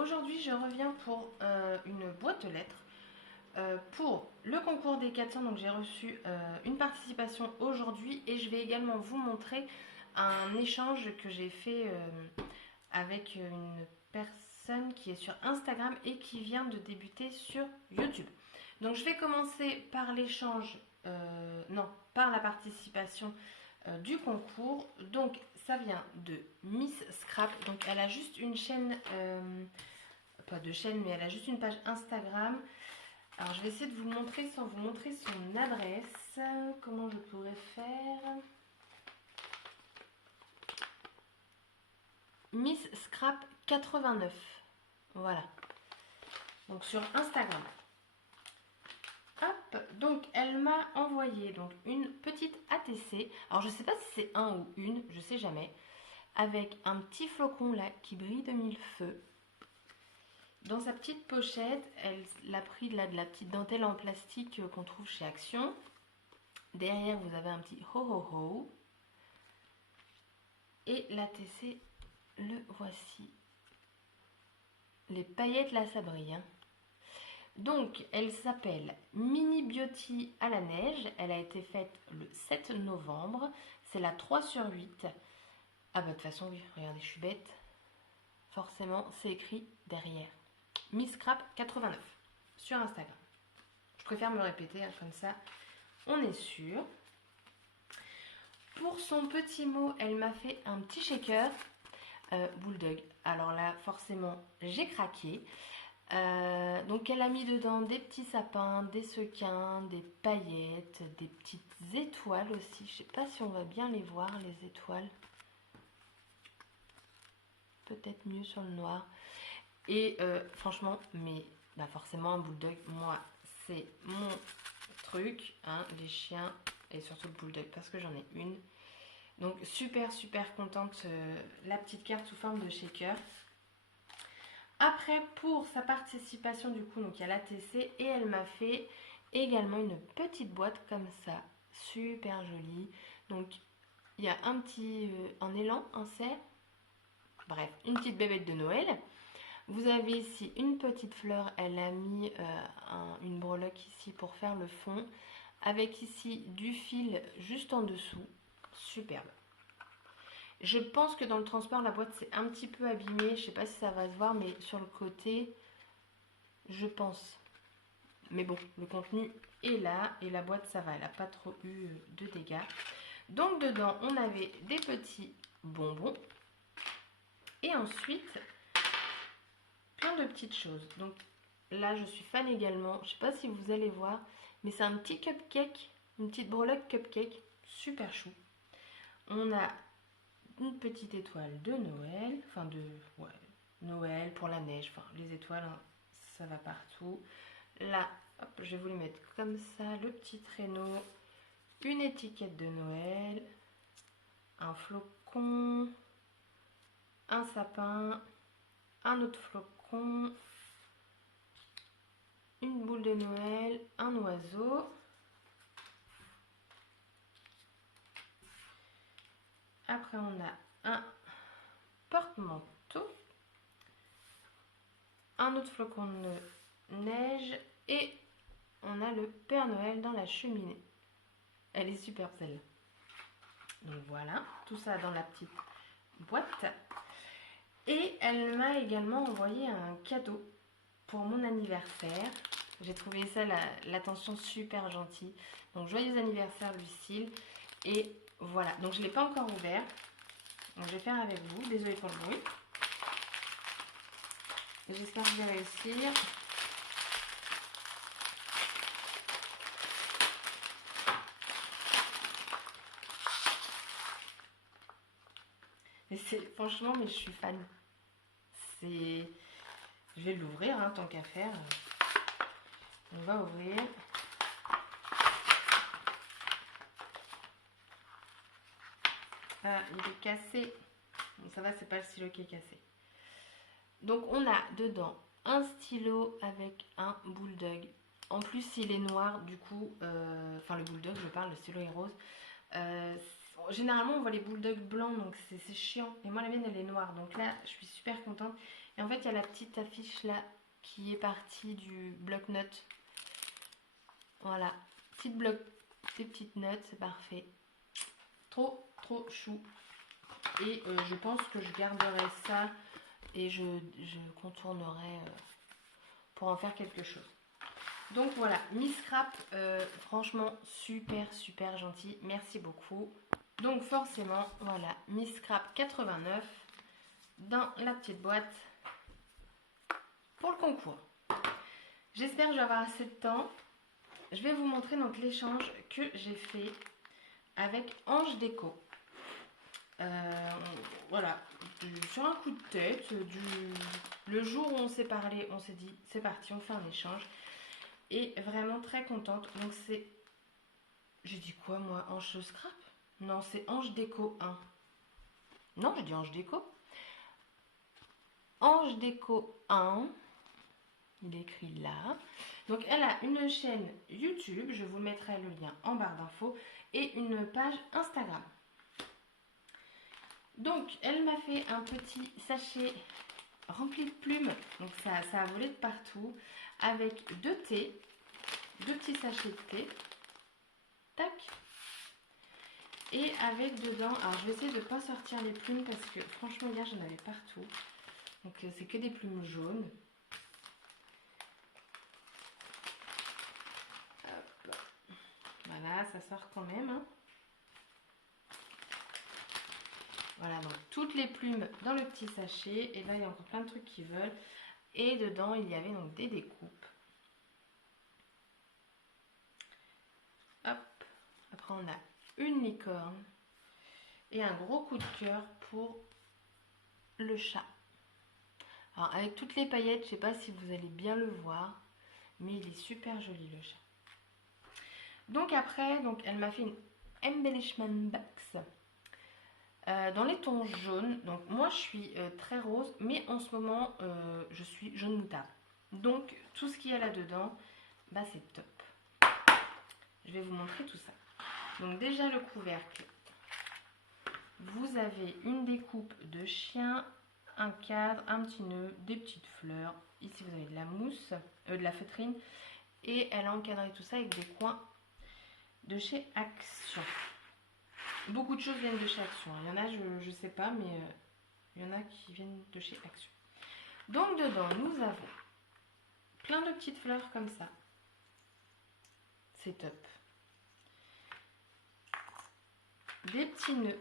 aujourd'hui je reviens pour une boîte aux lettres pour le concours des 400. Donc j'ai reçu une participation aujourd'hui et je vais également vous montrer un échange que j'ai fait avec une personne qui est sur Instagram et qui vient de débuter sur YouTube. Donc je vais commencer par l'échange, non, par la participation du concours. Donc ça vient de Miss Scrap. Donc elle a juste une chaîne, pas de chaîne, mais elle a juste une page Instagram. Alors je vais essayer de vous montrer sans vous montrer son adresse. Comment je pourrais faire? Miss Scrap 89. Voilà. Donc sur Instagram. Hop, donc elle m'a envoyé donc une petite ATC. Alors je sais pas si c'est un ou une, je sais jamais. Avec un petit flocon là qui brille de mille feux. Dans sa petite pochette, elle l'a pris là de la petite dentelle en plastique qu'on trouve chez Action. Derrière vous avez un petit ho ho ho. Et l'ATC, le voici. Les paillettes là ça brille hein. Donc, elle s'appelle Mini Beauty à la neige. Elle a été faite le 7 novembre. C'est la 3 sur 8. Ah bah de toute façon, oui, regardez, je suis bête. Forcément, c'est écrit derrière. Miss Scrap 89 sur Instagram. Je préfère me répéter, hein, comme ça, on est sûr. Pour son petit mot, elle m'a fait un petit shaker Bulldog. Alors là, forcément, j'ai craqué. Donc elle a mis dedans des petits sapins, des sequins, des paillettes, des petites étoiles aussi. Je sais pas si on va bien les voir, les étoiles. Peut-être mieux sur le noir. Et franchement, mais bah forcément un bulldog, moi c'est mon truc, hein, les chiens et surtout le bulldog parce que j'en ai une. Donc super contente, la petite carte sous forme de shaker. Après, pour sa participation, du coup, donc il y a l'ATC et elle m'a fait également une petite boîte comme ça, super jolie. Donc, il y a un petit, un élan, un cerf, bref, une petite bébête de Noël. Vous avez ici une petite fleur, elle a mis une breloque ici pour faire le fond, avec ici du fil juste en dessous, superbe. Je pense que dans le transport, la boîte s'est un petit peu abîmée. Je ne sais pas si ça va se voir, mais sur le côté, je pense. Mais bon, le contenu est là et la boîte, ça va. Elle n'a pas trop eu de dégâts. Donc, dedans, on avait des petits bonbons. Et ensuite, plein de petites choses. Donc, là, je suis fan également. Je ne sais pas si vous allez voir, mais c'est un petit cupcake, une petite breloque cupcake. Super chou. On a une petite étoile de Noël, enfin de Noël pour la neige, enfin les étoiles, hein, ça va partout. Là, hop, je vais vous les mettre comme ça, le petit traîneau, une étiquette de Noël, un flocon, un sapin, un autre flocon, une boule de Noël, un oiseau. Après, on a un porte-manteau, un autre flocon de neige et on a le Père Noël dans la cheminée. Elle est super celle-là. Donc voilà, tout ça dans la petite boîte. Et elle m'a également envoyé un cadeau pour mon anniversaire. J'ai trouvé ça, l'attention super gentille. Donc joyeux anniversaire Lucille. Et voilà, donc je ne l'ai pas encore ouvert. Donc je vais faire avec vous, désolée pour le bruit. J'espère que je vais réussir. Franchement, mais je suis fan. Je vais l'ouvrir, hein, tant qu'à faire. On va ouvrir. Ah, il est cassé. Bon, ça va, c'est pas le stylo qui est cassé. Donc, on a dedans un stylo avec un bulldog. En plus, il est noir, du coup, enfin le bulldog, je parle, le stylo est rose. Généralement, on voit les bulldogs blancs, donc c'est chiant. Et moi, la mienne, elle est noire. Donc là, je suis super contente. Et en fait, il y a la petite affiche là qui est partie du bloc-notes. Voilà, des petites notes, c'est parfait. Trop chou. Et je pense que je garderai ça et je contournerai pour en faire quelque chose. Donc voilà, Miss Scrap, franchement super gentil, merci beaucoup. Donc forcément, voilà, Miss Scrap 89 dans la petite boîte pour le concours. J'espère que je vais avoir assez de temps. Je vais vous montrer donc l'échange que j'ai fait avec Ange Déco. Voilà, sur un coup de tête, le jour où on s'est parlé, on s'est dit c'est parti, on fait un échange. Et vraiment très contente. Donc c'est, j'ai dit quoi moi, Ange Scrap? Non, c'est Ange Déco 1. Non, j'ai dit Ange Déco. Ange Déco 1. Il est écrit là. Donc elle a une chaîne YouTube, je vous mettrai le lien en barre d'infos, et une page Instagram. Donc elle m'a fait un petit sachet rempli de plumes, donc ça a volé de partout, avec deux petits sachets de thé, tac, et avec dedans, alors je vais essayer de ne pas sortir les plumes parce que franchement hier j'en avais partout, donc c'est que des plumes jaunes. Hop. Voilà, ça sort quand même, hein. Voilà, donc toutes les plumes dans le petit sachet. Et là, il y a encore plein de trucs qui veulent. Et dedans, il y avait donc des découpes. Hop. Après, on a une licorne. Et un gros coup de cœur pour le chat. Alors, avec toutes les paillettes, je ne sais pas si vous allez bien le voir. Mais il est super joli, le chat. Donc après, elle m'a fait une embellishment box. Dans les tons jaunes, donc moi je suis très rose, mais en ce moment je suis jaune moutarde. Donc tout ce qu'il y a là-dedans, bah c'est top. Je vais vous montrer tout ça. Donc déjà le couvercle, vous avez une découpe de chien, un cadre, un petit nœud, des petites fleurs. Ici vous avez de la mousse, de la feutrine, et elle a encadré tout ça avec des coins de chez Action. Beaucoup de choses viennent de chez Action. Il y en a, je ne sais pas, mais il y en a qui viennent de chez Action. Donc dedans, nous avons plein de petites fleurs comme ça. C'est top. Des petits nœuds.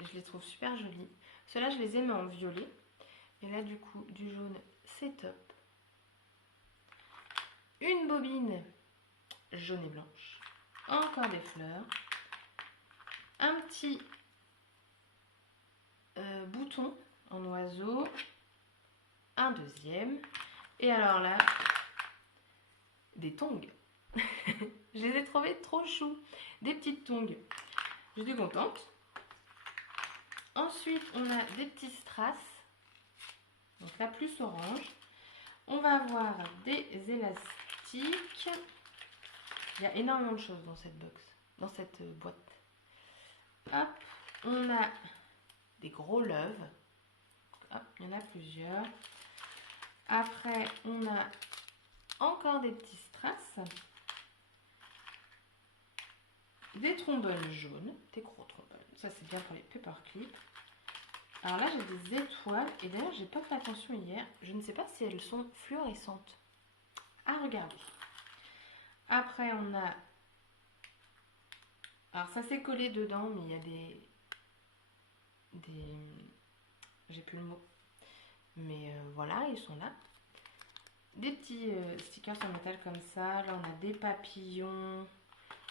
Je les trouve super jolis. Ceux-là, je les ai mis en violet. Et là, du coup, du jaune, c'est top. Une bobine jaune et blanche. Encore des fleurs. Un petit bouton en oiseau. Un deuxième. Et alors là, des tongs. Je les ai trouvés trop choux. Des petites tongs. J'étais contente. Ensuite, on a des petits strass. Donc là, plus orange. On va avoir des élastiques. Il y a énormément de choses dans cette box, dans cette boîte. Hop, on a des gros loves. Hop, il y en a plusieurs. Après, on a encore des petits strass. Des trombones jaunes, des gros trombones. Ça, c'est bien pour les paperclips. Alors là, j'ai des étoiles. Et d'ailleurs, j'ai pas fait attention hier. Je ne sais pas si elles sont fluorescentes. À regarder. Après, on a... Alors, ça s'est collé dedans, mais il y a des... J'ai plus le mot. Mais voilà, ils sont là. Des petits stickers en métal comme ça. Là, on a des papillons,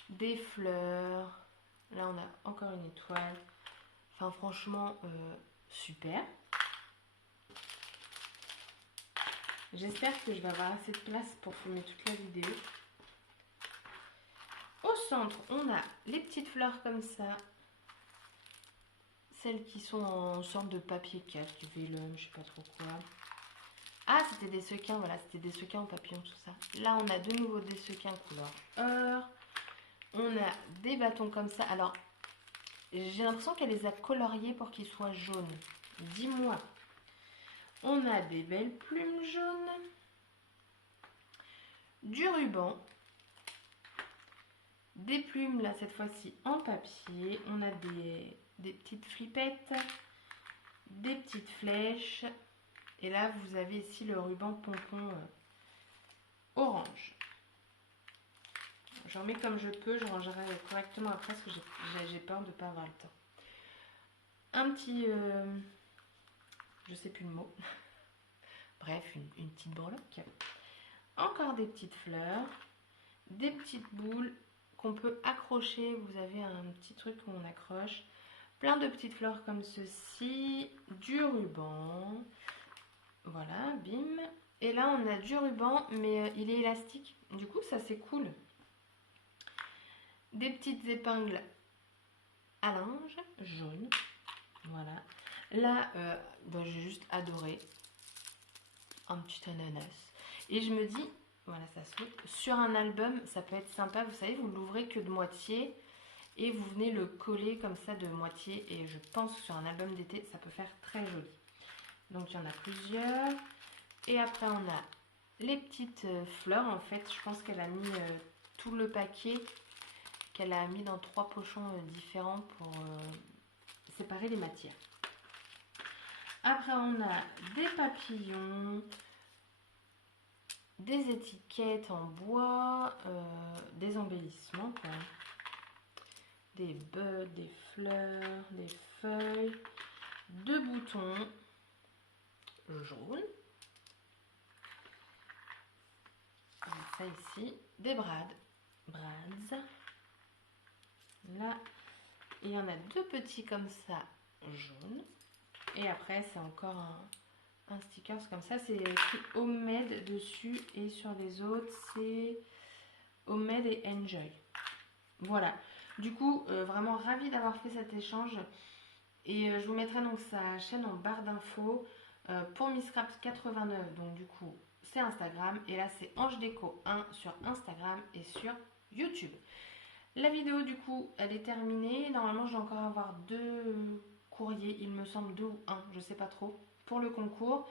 des fleurs. Là, on a encore une étoile. Enfin, franchement, super. J'espère que je vais avoir assez de place pour filmer toute la vidéo. Au centre, on a les petites fleurs comme ça. Celles qui sont en sorte de papier calque, du vélum, je sais pas trop quoi. Ah, c'était des sequins, voilà, c'était des sequins en papillon, tout ça. Là, on a de nouveau des sequins couleur or. On a des bâtons comme ça. Alors, j'ai l'impression qu'elle les a coloriés pour qu'ils soient jaunes. Dis-moi. On a des belles plumes jaunes, du ruban, des plumes là cette fois-ci en papier, on a des petites flippettes, des petites flèches et là vous avez ici le ruban pompon orange. J'en mets comme je peux, je rangerai correctement après parce que j'ai peur de ne pas avoir le temps. Un petit, je sais plus le mot, bref une petite breloque. Encore des petites fleurs, des petites boules qu'on peut accrocher, vous avez un petit truc où on accroche, plein de petites fleurs comme ceci, du ruban, voilà, bim. Et là on a du ruban mais il est élastique, du coup ça c'est cool. Des petites épingles à linge jaune, voilà. Là j'ai juste adoré un petit ananas et je me dis voilà, ça saute. Sur un album, ça peut être sympa, vous savez, vous l'ouvrez que de moitié et vous venez le coller comme ça de moitié et je pense que sur un album d'été, ça peut faire très joli. Donc il y en a plusieurs. Et après on a les petites fleurs, en fait, je pense qu'elle a mis tout le paquet, qu'elle a mis dans 3 pochons différents pour séparer les matières. Après on a des papillons, des étiquettes en bois, des embellissements, quoi. Des buds, des fleurs, des feuilles, 2 boutons jaunes, comme ça ici, des brads, là, il y en a 2 petits comme ça, jaunes, et après c'est encore un sticker comme ça, c'est écrit Homemade dessus et sur les autres c'est Homemade et Enjoy. Voilà, du coup vraiment ravie d'avoir fait cet échange et je vous mettrai donc sa chaîne en barre d'infos pour Miss Scraps 89, donc du coup c'est Instagram et là c'est Ange Déco 1 sur Instagram et sur YouTube. La vidéo du coup elle est terminée, normalement je dois encore avoir 2 courriers, il me semble 2 ou 1, je sais pas trop, pour le concours.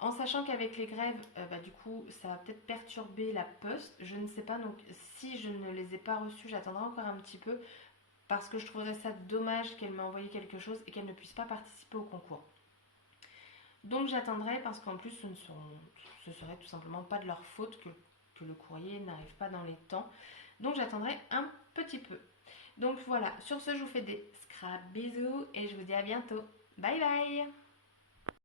En sachant qu'avec les grèves, du coup, ça va peut-être perturber la poste. Je ne sais pas, donc si je ne les ai pas reçus, j'attendrai encore un petit peu. Parce que je trouverais ça dommage qu'elle m'ait envoyé quelque chose et qu'elle ne puisse pas participer au concours. Donc j'attendrai parce qu'en plus, ce serait tout simplement pas de leur faute que le courrier n'arrive pas dans les temps. Donc j'attendrai un petit peu. Donc voilà, sur ce, je vous fais des scraps bisous et je vous dis à bientôt. Bye bye!